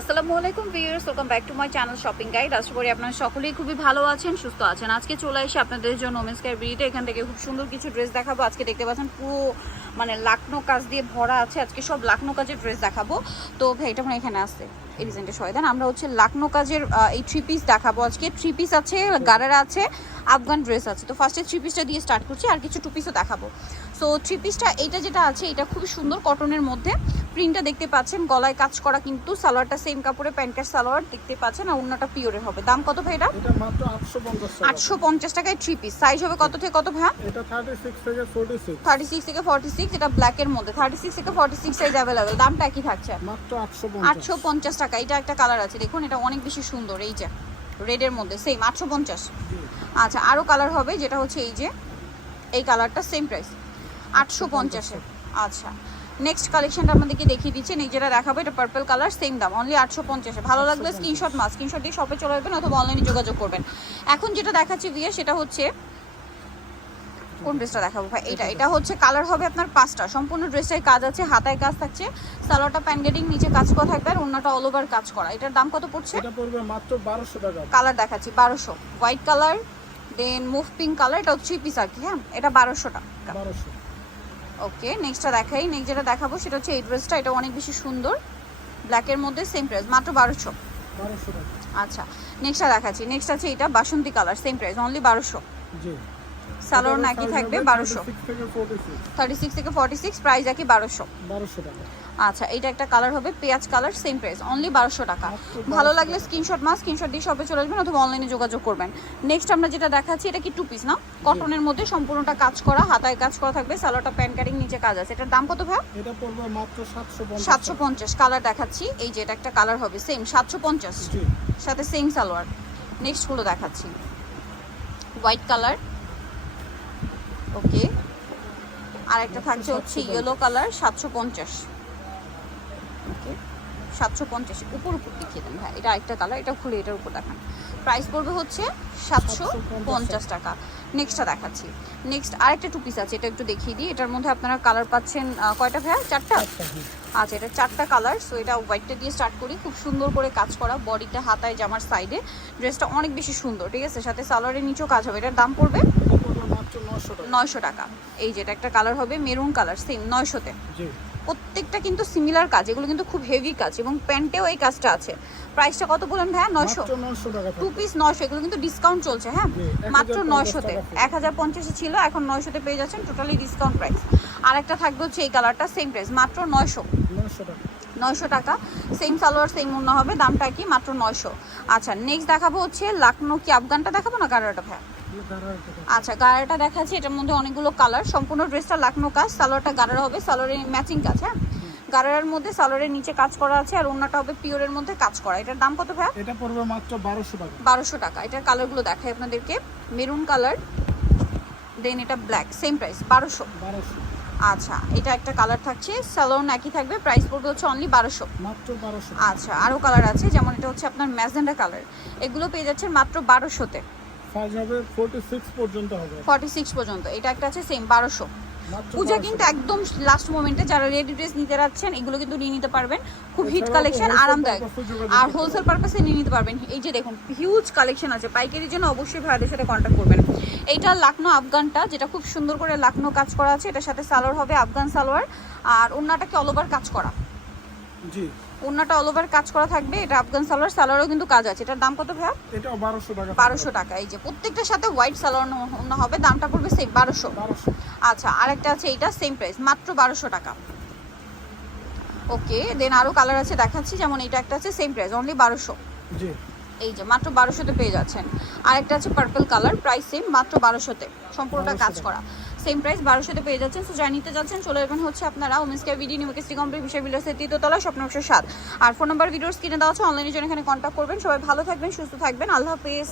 আসসালামু আলাইকুম viewers, welcome back to my channel shopping guide. আশা করি আপনারা সকলেই খুবই ভালো আছেন, সুস্থ আছেন। আজকে চলে এসে আপনাদের জন্য ওমেন্স কেয়ার বিডিতে এখান থেকে খুব সুন্দর কিছু ড্রেস দেখাবো। আজকে দেখতে পাচ্ছেন পুরো লাকনো কাজ দিয়ে ভরা আছে। আজকে সব লাকনো কাজের ড্রেস দেখাবো। তো ভাই এটা মানে এখানে আসছে এই রিজেন্টে সয়দান আমরা লাকনো কাজের এই 3 পিস দেখাবো। আজকে 3 পিস আছে, গারারা আছে, আফগান ড্রেস আছে। তো ফার্স্টে 3 পিসটা দিয়ে স্টার্ট করছি, আর কিছু 2 পিসও দেখাবো। সো 3 পিসটা এইটা যেটা আছে এটা খুবই সুন্দর কটনের মধ্যে, প্রিন্টটা দেখতে পাচ্ছেন, গলায় কাজ করা, কিন্তু সালোয়ারটা সেম কাপড়ে প্যান্টের সালোয়ার দেখতে পাচ্ছেন, আর ওন্নাটা পিওরের হবে। দাম কত ভাই এটা? এটা মাত্র 850 টাকা। 850 টাকায় 3 পিস। সাইজ হবে কত থেকে কত ভাই? এটা 36 থেকে 46। 36 থেকে 46, এটা ব্ল্যাক এর মধ্যে 36 থেকে 46 সাইজ अवेलेबल। দামটা কি থাকছে? মাত্র 850 টাকা। এটা একটা কালার আছে, দেখুন এটা অনেক বেশি সুন্দর, এই যে রেড এর মধ্যে সেম 850। আচ্ছা, আরো কালার হবে, যেটা হচ্ছে এই যে এই কালারটা সেম প্রাইস 850 এ। আচ্ছা, নেক্সট কালেকশনটা আপনাদেরকে দেখিয়ে দিচ্ছি। এই যেটা দেখাবো এটা পার্পল কালার, সেম দাম অনলি 850 এ। ভালো লাগলে স্ক্রিনশট দিয়ে শপে চলে আসবেন অথবা অনলাইনে যোগাযোগ করবেন। এখন যেটা দেখাচ্ছি ভিয়া, সেটা হচ্ছে কোন ড্রেসটা দেখাবো ভাই? এটা হচ্ছে কালার হবে আপনার 5টা। সম্পূর্ণ ড্রেসটাই কাজ আছে, হাতায় কাজ থাকছে, সালোয়ারটা প্যানগেটিং, নিচে কাজ করা থাকবে, আর ওন্নাটা অল ওভার কাজ করা। এটার দাম কত পড়ছে? এটা পড়বে মাত্র 1200 টাকা। কালার দেখাচ্ছি 1200, হোয়াইট কালার, দেন মুভ পিঙ্ক কালার, এটা 3 পিস আর কি। হ্যাঁ, এটা 1200 টাকা। 1200। ওকে, নেক্সটটা দেখাই। নেক্সট যেটা দেখাবো সেটা হচ্ছে এই ড্রেসটা। এটা অনেক বেশি সুন্দর, ব্ল্যাকের মধ্যে সেম প্রাইস মাত্র 1200 টাকা। আচ্ছা, নেক্সটটা দেখাচ্ছি। নেক্সট আছে এটা বাসন্তী কালার, সেম প্রাইস অনলি 1200। জি, সালোয়ার নাকি থাকবে 1200। 36 থেকে 46 প্রাইস একই 1200 টাকা। আচ্ছা, এটা একটা কালার হবে পেঁয়াজ কালার, সেম প্রাইস অনলি 1200 টাকা। ভালো লাগলে স্ক্রিনশট দিয়ে শপে চলে আসবেন অথবা অনলাইনে যোগাযোগ করবেন। নেক্সট আমরা যেটা দেখাচ্ছি এটা কি 2 পিস না, কটনের মধ্যে সম্পূর্ণটা কাজ করা, হাতায় কাজ করা থাকবে, সালোয়ারটা প্যান্ট কাটিং, নিচে কাজ আছে। এটার দাম কত ভাই? এটা পড়বে মাত্র 750। 750। কালার দেখাচ্ছি, এই যে এটা একটা কালার হবে সেম 750, জি, সাথে সেম সালোয়ার। নেক্সট গুলো দেখাচ্ছি, হোয়াইট কালার, ওকে, আর একটা থাকছে হচ্ছে ইয়েলো কালার 750। ওকে, 750 উপর দেখিয়ে দেন ভাই। এটা আরেকটা কালার, এটা খুলে এটার উপর দেখান। প্রাইস পড়বে হচ্ছে 750 টাকা। নেক্সটটা দেখাচ্ছি। নেক্সট আরেকটা 2 পিস আছে, এটা একটু দেখিয়ে দিই। এটার মধ্যে আপনারা কালার পাচ্ছেন কয়টা ভাই? 4টা। আচ্ছা, এটা 4টা কালার। সো এটা হোয়াইটটা দিয়ে স্টার্ট করি, খুব সুন্দর করে কাজ করা, বডিটা, হাতায়, জামার সাইডে। ড্রেসটা অনেক বেশি সুন্দর, ঠিক আছে, সাথে সালোয়ারের নিচেও কাজ হবে। এটার দাম পড়বে এটা পড়বে মাত্র 900 টাকা। এই যে এটা একটা কালার হবে মেরুন কালার, সেম 900-তে। জি, প্রত্যেকটা কিন্তু সিমিলার কাজ, এগুলো কিন্তু খুব হেভি কাজ, এবং প্যান্টেও এই কাজটা আছে। প্রাইসটা কত বলেন ভাই? 900। মাত্র 900 টাকা। 2 পিস 900, এগুলো কিন্তু ডিসকাউন্ট চলছে। হ্যাঁ, মাত্র 900-তে। 1050 ছিল, এখন 900-তে পেয়ে যাচ্ছেন, টোটালি ডিসকাউন্ট প্রাইস। আর একটা থাকবে হচ্ছে এই কালারটা, সেম প্রাইস মাত্র 900 টাকা। 900 টাকা। সেম সালোয়ার সেম ওন্না হবে, দামটা কি? মাত্র 900। আচ্ছা, নেক্সট দেখাবো হচ্ছে লাকনো কি আফগানটা দেখাবো না, গারাটা ভাই? আচ্ছা, গারাটা দেখাচ্ছি। এটার মধ্যে অনেকগুলো কালার, সম্পূর্ণ ড্রেসটা লাকনো কাজ, সালোয়ারটা গারার হবে, সালোয়ারের ম্যাচিং কাজ। হ্যাঁ, গারার মধ্যে সালোয়ারের নিচে কাজ করা আছে, আর ওন্নাটা হবে পিওরের মধ্যে কাজ করা। এটার দাম কত ভাই? এটা পড়বে মাত্র 1200 টাকা। 1200 টাকা। এটার কালারগুলো দেখাই আপনাদেরকে, মেরুন কালার, দেন এটা ব্ল্যাক, সেম প্রাইস 1200। আচ্ছা, এটা একটা কালার থাকছে, সালোয়ার একই থাকবে, প্রাইস পড়বে হচ্ছে অনলি 1200 মাত্র 1200। আচ্ছা, আরো কালার আছে, যেমন এটা হচ্ছে আপনার ম্যাজেন্ডা কালার, এগুলো পেয়ে যাচ্ছেন মাত্র 1200-তে। সাইজ হবে 46 পর্যন্ত হবে। 46 পর্যন্ত। এটা একটা আছে সেম 1200। মাত্র পূজা কিন্তু একদম লাস্ট মোমেন্টে যারা রেডি ড্রেস নিতে যাচ্ছেন, এগুলো কিন্তু নিয়ে নিতে পারবেন, খুব হিট কালেকশন, আরামদায়ক, আর হোলসেল পারপাসে নিয়ে নিতে পারবেন। এই যে দেখুন হিউজ কালেকশন আছে, পাইকারির জন্য অবশ্যই ভাইদের সাথে কন্ট্যাক্ট করবেন। এইটা লাকনো আফগানটা, যেটা খুব সুন্দর করে লাকনো কাজ করা আছে, এটার সাথে সালোয়ার হবে আফগান সালোয়ার, আর ওন্নাটাকে অল ওভার কাজ করা। জি, ওন্নাটা অল ওভার কাজ করা থাকবে, এটা আফগান সালোয়ার, সালোয়ারও কিন্তু কাজ আছে। এটার দাম কত ভাই? এটা 1200 টাকা। 1200 টাকা। এই যে প্রত্যেকটার সাথে হোয়াইট সালোয়ার ওন্না হবে, দামটা পড়বে সেম 1200। আচ্ছা, আরেকটা আছে এইটা সেম প্রাইস মাত্র 1200 টাকা। ওকে, দেন আরো কালার আছে দেখাচ্ছি, যেমন এটা একটা আছে সেম প্রাইস অনলি 1200। জি, এই যে মাত্র 1200-তে পেয়ে যাচ্ছেন। আরেকটা আছে পার্পল কালার, প্রাইস সেম মাত্র 1200-তে, সম্পূর্ণটা কাজ করা, সেম প্রাইস 1200-তে পেয়ে যাচ্ছেন। সো যারা নিতে যাচ্ছেন চলে যাবেন হচ্ছে আপনারা ওমেন্স কেয়ার বিডি নিউ কেসি কমপ্লিট বিষয় বিলাসের 3য় তলা, স্বপ্ন 7। আর ফোন নাম্বার ভিডিওস কিনে দেওয়া আছে, অনলাইনে জন্য এখানে কন্ট্যাক্ট করবেন। সবাই ভালো থাকবেন, সুস্থ থাকবেন, আল্লাহ হাফেজ।